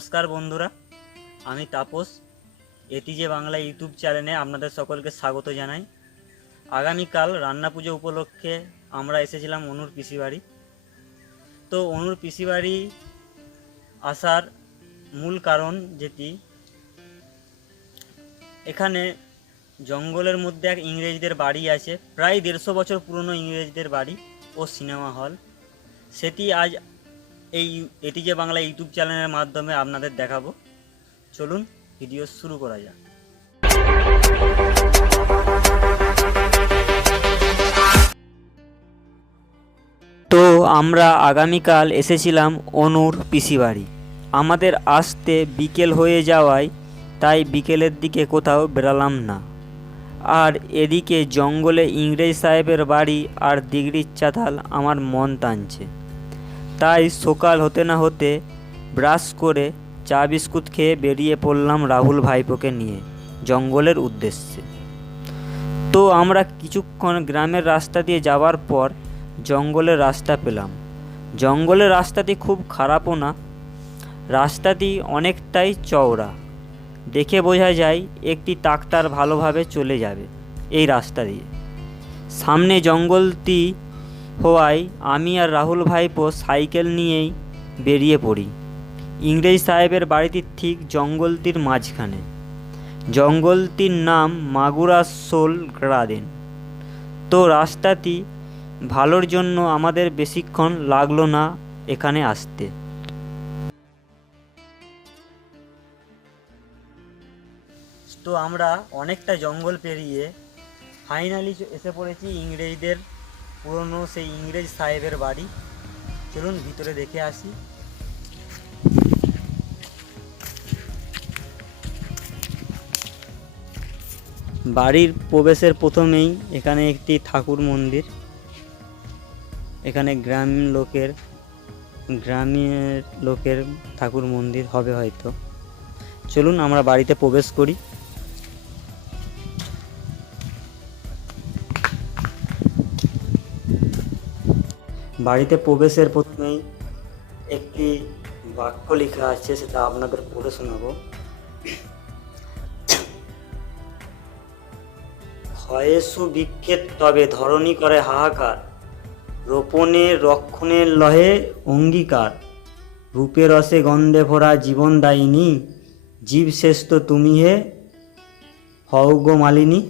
নমস্কার বন্ধুরা, আমি তাপস। এটি যে বাংলা ইউটিউব চ্যানেলে আপনাদের সকলকে স্বাগত জানাই। আগামীকাল রান্না পুজো উপলক্ষে আমরা এসেছিলাম অনুর পিসি বাড়ি তো অনুর পিসি বাড়ি আসার মূল কারণ যেটি, এখানে জঙ্গলের মধ্যে এক ইংরেজদের বাড়ি আছে, প্রায় দেড়শো বছর পুরনো ইংরেজদের বাড়ি ও সিনেমা হল। সেটি আজ এই এটি যে বাংলা ইউটিউব চ্যানেলের মাধ্যমে আপনাদের দেখাবো। চলুন, ভিডিও শুরু করা যাক। তো আমরা আগামীকাল এসেছিলাম অনুর পিসি বাড়ি। আমাদের আসতে বিকেল হয়ে যাওয়ায় তাই বিকেলের দিকে কোথাও বেরালাম না। আর এদিকে জঙ্গলে ইংরেজ সাহেবের বাড়ি আর দিগড়ির চাতাল আমার মন টানছে। তাই সকাল হতে না হতে ব্রাশ করে চা বিস্কুট খেয়ে বেরিয়ে পড়লাম রাহুল ভাইপোকে নিয়ে, জঙ্গলের উদ্দেশ্যে। তো আমরা কিছুক্ষণ গ্রামের রাস্তা দিয়ে যাওয়ার পর জঙ্গলের রাস্তা পেলাম। জঙ্গলের রাস্তাটি খুব খারাপও না, রাস্তাটি অনেকটাই চওড়া। দেখে বোঝা যায় একটি ট্রাক্টর ভালোভাবে চলে যাবে এই রাস্তা দিয়ে। সামনে জঙ্গলটি হওয়ায় আমি আর রাহুল ভাইপো সাইকেল নিয়েই বেরিয়ে পড়ি। ইংরেজ সাহেবের বাড়িটির ঠিক জঙ্গলটির মাঝখানে। জঙ্গলটির নাম মাগুরা সোল গার্ডেন তো রাস্তাটি ভালোর জন্য আমাদের বেশিক্ষণ লাগল না এখানে আসতে। তো আমরা অনেকটা জঙ্গল পেরিয়ে ফাইনালি এসে পড়েছি ইংরেজদের পুরনো সেই ইংরেজ সাহেবের বাড়ি। চলুন ভিতরে দেখে আসি। বাড়ির প্রবেশের প্রথমেই এখানে একটি ঠাকুর মন্দির। এখানে গ্রামীণ লোকের গ্রামের লোকের ঠাকুর মন্দির হবে হয়তো। চলুন আমরা বাড়িতে প্রবেশ করি। বাড়িতে প্রবেশের প্রথমেই একটি বাক্য লেখা আছে, সেটা আপনাদের পড়ে শোনাবো। ক্ষয়েসু বিক্ষেপ তবে ধরণী করে হাহাকার রোপণের রক্ষণের লহে অঙ্গীকার। রূপে রসে গন্ধে ভরা জীবন দায়িনী, জীব শ্রেষ্ঠ তুমি হে, হও গো মালিনী।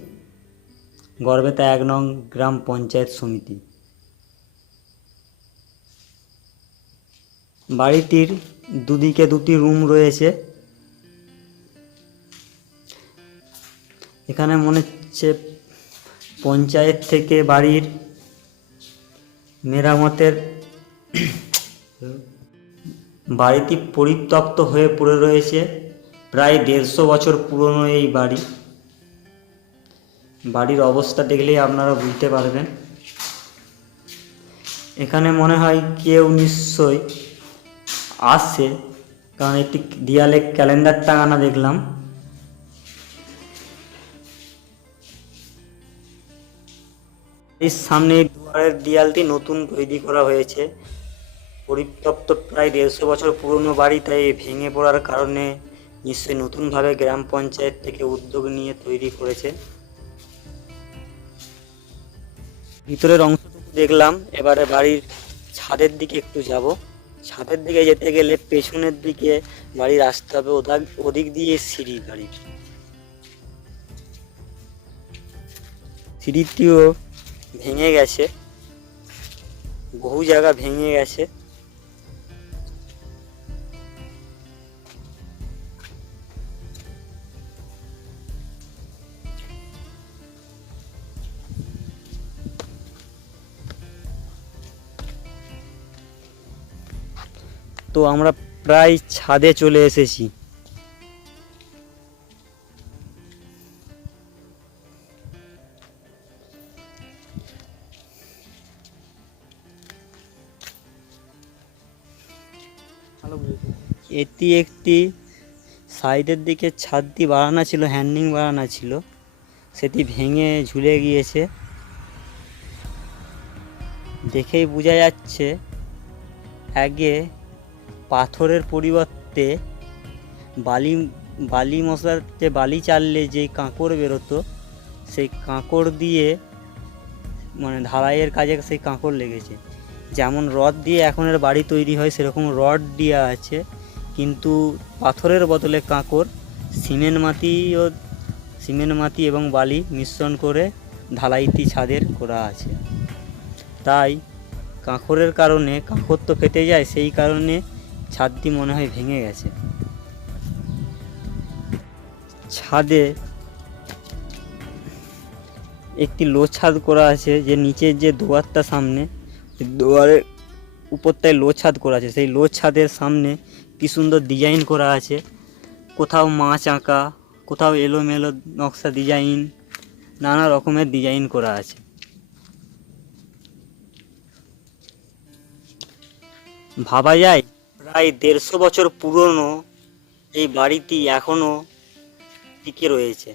গর্বেতা এক নং গ্রাম পঞ্চায়েত সমিতি। বাড়িটির দুদিকে দুটি রুম রয়েছে। এখানে মনে হচ্ছে পঞ্চায়েত থেকে বাড়ির মেরামতের বাড়িটি পরিত্যক্ত হয়ে পড়ে রয়েছে। প্রায় দেড়শো বছর পুরনো এই বাড়ি। বাড়ির অবস্থা দেখলেই আপনারা বুঝতে পারবেন। এখানে মনে হয় কেউ নিশ্চয় আসছে, কারণ একটি দেয়ালে ক্যালেন্ডার টাঙানো দেখলাম। সামনে দুয়ারের দেয়ালটি নতুন তৈরি করা হয়েছে। পরিত্যক্ত প্রায় দেড়শো বছর পুরনো বাড়ি, তাই ভেঙে পড়ার কারণে নিশ্চয়ই নতুনভাবে গ্রাম পঞ্চায়েত থেকে উদ্যোগ নিয়ে তৈরি করেছে। ভিতরের অংশটুকু দেখলাম, এবারে বাড়ির ছাদের দিকে একটু যাব। ছাদের দিকে যেতে গেলে পেছনের দিকে বাড়ির আসতে হবে ওদাক দিয়ে সিঁড়ি বাড়ির সিঁড়িটিও ভেঙে গেছে, বহু জায়গা ভেঙে গেছে। তো আমরা প্রায় ছাদে চলে এসেছি। এটি একটি সাইডের দিকে ছাদটি বাড়ানো ছিল, হ্যান্ডিং বাড়ানো ছিল। সেটি ভেঙে ঝুলে গিয়েছে। দেখেই বোঝা যাচ্ছে, আগে পাথরের পরিবর্তে বালি বালি মশলাতে বালি চাললে যে কাঁকড় বেরোতো, সেই কাঁকড় দিয়ে মানে ঢালাইয়ের কাজে সেই কাঁকড় লেগেছে। যেমন রড দিয়ে এখনের বাড়ি তৈরি হয়, সেরকম রড দেওয়া আছে, কিন্তু পাথরের বদলে কাঁকড় সিমেন্ট মাটি ও সিমেন্ট মাটি এবং বালি মিশ্রণ করে ঢালাইটি ছাদের করা আছে। তাই কাঁকড়ের কারণে কাঁকড় তো ফেটে যায়, সেই কারণে ছাদটি মনে হয় ভেঙে গেছে। ছাদে একটি লো ছাদ করা আছে, যে নিচের যে দুয়ারটা সামনে দুয়ারের উপরটায় লো ছাদ করা আছে। সেই লো ছাদের সামনে কি সুন্দর ডিজাইন করা আছে। কোথাও মাছ আঁকা, কোথাও এলোমেলো নকশা ডিজাইন নানা রকমের ডিজাইন করা আছে। ভাবা যায় প্রায় দেড়শো বছর পুরনো এই বাড়িটি এখনও টিকে রয়েছে।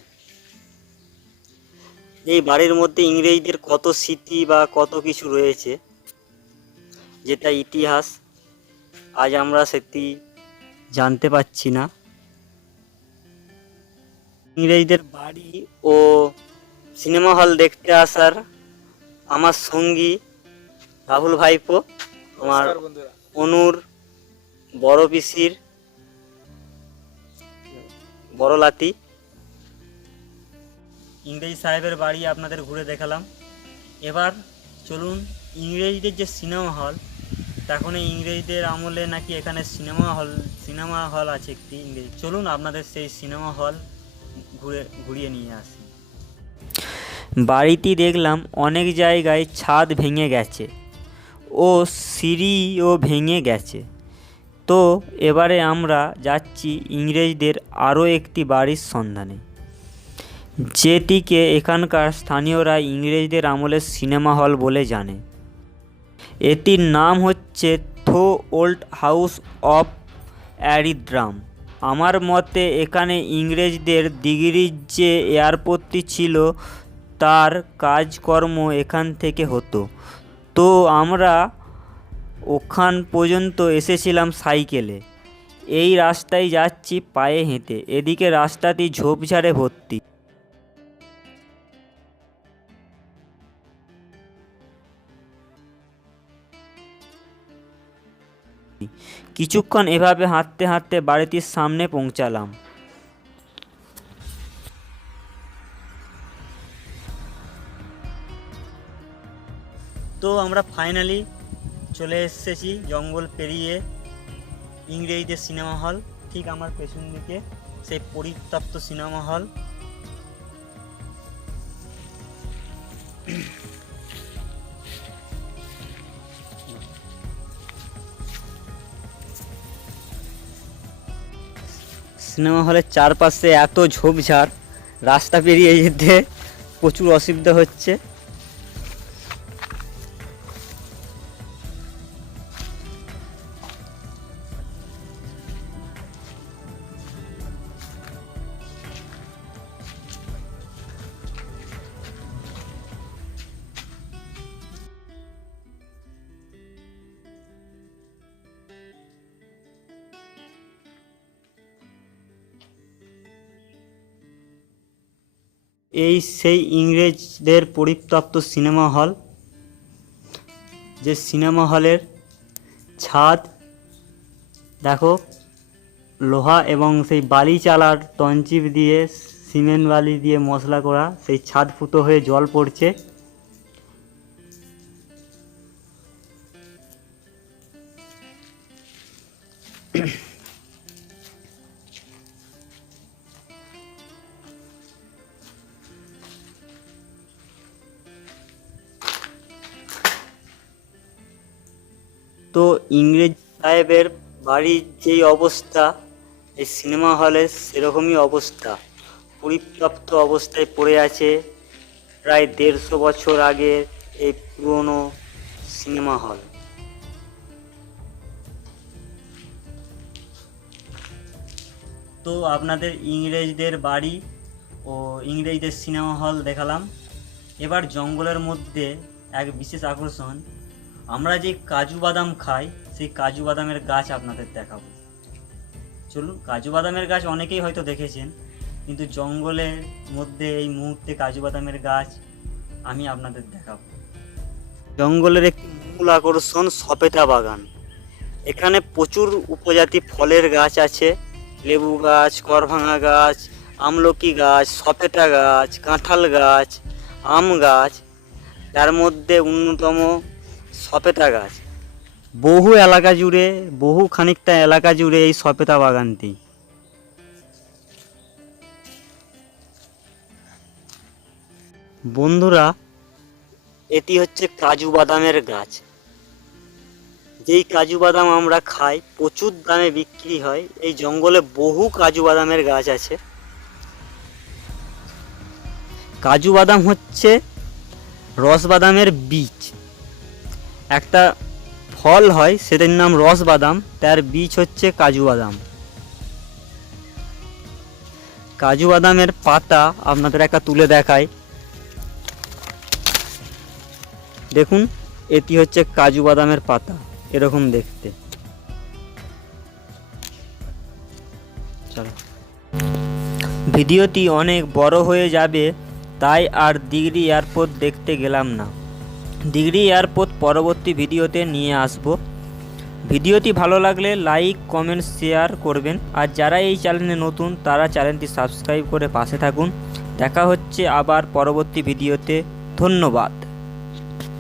এই বাড়ির মধ্যে ইংরেজদের কত স্মৃতি বা কত কিছু রয়েছে যেটা ইতিহাস আজ আমরা সেটি জানতে পারছি না। ইংরেজদের বাড়ি ও সিনেমা হল দেখতে আসার আমার সঙ্গী রাহুল ভাইপো আমার অনুর বড় পিসির বড় লাতি ইংরেজ সাহেবের বাড়ি আপনাদের ঘুরে দেখালাম। এবার চলুন ইংরেজদের যে সিনেমা হল তখন এই ইংরেজদের আমলে নাকি এখানে সিনেমা হল সিনেমা হল আছে একটি ইংরেজ। চলুন আপনাদের সেই সিনেমা হল ঘুরে, ঘুরিয়ে নিয়ে আসি। বাড়িটি দেখলাম অনেক জায়গায় ছাদ ভেঙে গেছে ও সিঁড়িও ভেঙে গেছে। তো এবারে আমরা যাচ্ছি ইংরেজদের আরও একটি বাড়ির সন্ধানে। যেটিকে এখানকার স্থানীয়রা ইংরেজদের আমলের সিনেমা হল বলে জানে। এটির নাম হচ্ছে থো ওল্ড হাউস অফ অ্যারিড্রাম আমার মতে এখানে ইংরেজদের দিগিরির যে এয়ারপোর্টটি ছিল, তার কাজকর্ম এখান থেকে হতো। তো আমরা ওখান পর্যন্ত এসেছিলাম সাইকেলে। এই রাস্তায় যাচ্ছি পায়ে হেঁটে, এদিকে রাস্তাটি ঝোপঝাড়ে ভর্তি। কিছুক্ষণ এভাবে হাঁটতে হাঁটতে বাড়িটির সামনে পৌঁছালাম। তো আমরা ফাইনালি চলে এসেছি, জঙ্গল পেরিয়ে ইংরেজদের সিনেমা হল। ঠিক আমার পেছন দিকে সেই পরিত্যক্ত সিনেমা হল। সিনেমা হলের চারপাশে এত ঝোপঝাড়, রাস্তা পেরিয়ে যেতে প্রচুর অসুবিধা হচ্ছে। এই সেই ইংরেজদের পরিত্যক্ত সিনেমা হল, যে সিনেমা হলের ছাদ, দেখো, লোহা এবং সেই বালি চালার টঞ্চিপ দিয়ে, সিমেন্ট বালি দিয়ে মশলা করা, সেই ছাদ ফুটো হয়ে জল পড়ছে। তো ইংরেজ সাহেবের বাড়ির যেই অবস্থা, এই সিনেমা হলের সেরকমই অবস্থা। পরিত্যক্ত অবস্থায় পড়ে আছে প্রায় দেড়শো বছর আগের এই পুরনো সিনেমা হল। তো আপনাদের ইংরেজদের বাড়ি ও ইংরেজদের সিনেমা হল দেখালাম। এবার জঙ্গলের মধ্যে এক বিশেষ আকর্ষণ আমরা যে কাজু বাদাম খাই, সেই কাজু বাদামের গাছ আপনাদের দেখাবো। চলুন, কাজু বাদামের গাছ অনেকেই হয়তো দেখেছেন, কিন্তু জঙ্গলের মধ্যে এই মুহূর্তে কাজু বাদামের গাছ আমি আপনাদের দেখাবো। জঙ্গলের একটি মূল আকর্ষণ সপেটা বাগান। এখানে প্রচুর উপজাতি ফলের গাছ আছে, লেবু গাছ, করভাঙা গাছ, আমলকি গাছ, সপেটা গাছ, কাঁঠাল গাছ, আম গাছ। তার মধ্যে অন্যতম সপেটা গাছ। বহু এলাকা জুড়ে, বহু খানিকটা এলাকা জুড়ে এই সপেতা বাগানটি। বন্ধুরা, এটি হচ্ছে কাজু বাদামের গাছ। যেই কাজু বাদাম আমরা খাই, প্রচুর দামে বিক্রি হয়। এই জঙ্গলে বহু কাজু বাদামের গাছ আছে। কাজু বাদাম হচ্ছে রস বাদামের বীজ। একটা ফল হয়, সেটার নাম রস বাদাম তার বীজ হচ্ছে কাজু বাদাম কাজু বাদামের পাতা আপনাদের একটা তুলে দেখায় দেখুন, এটি হচ্ছে কাজু বাদামের পাতা, এরকম দেখতে। ভিডিওটি অনেক বড় হয়ে যাবে, তাই আর দিগরি এয়ারপোর্ট দেখতে গেলাম না। ডিগ্রি এয়ারপোর্ট পরবর্তী ভিডিওতে নিয়ে আসব। ভিডিওটি ভালো লাগলে লাইক, কমেন্ট, শেয়ার করবেন। আর যারা এই চ্যানেলে নতুন, তারা চ্যানেলটি সাবস্ক্রাইব করে পাশে থাকুন। দেখা হচ্ছে আবার পরবর্তী ভিডিওতে। ধন্যবাদ।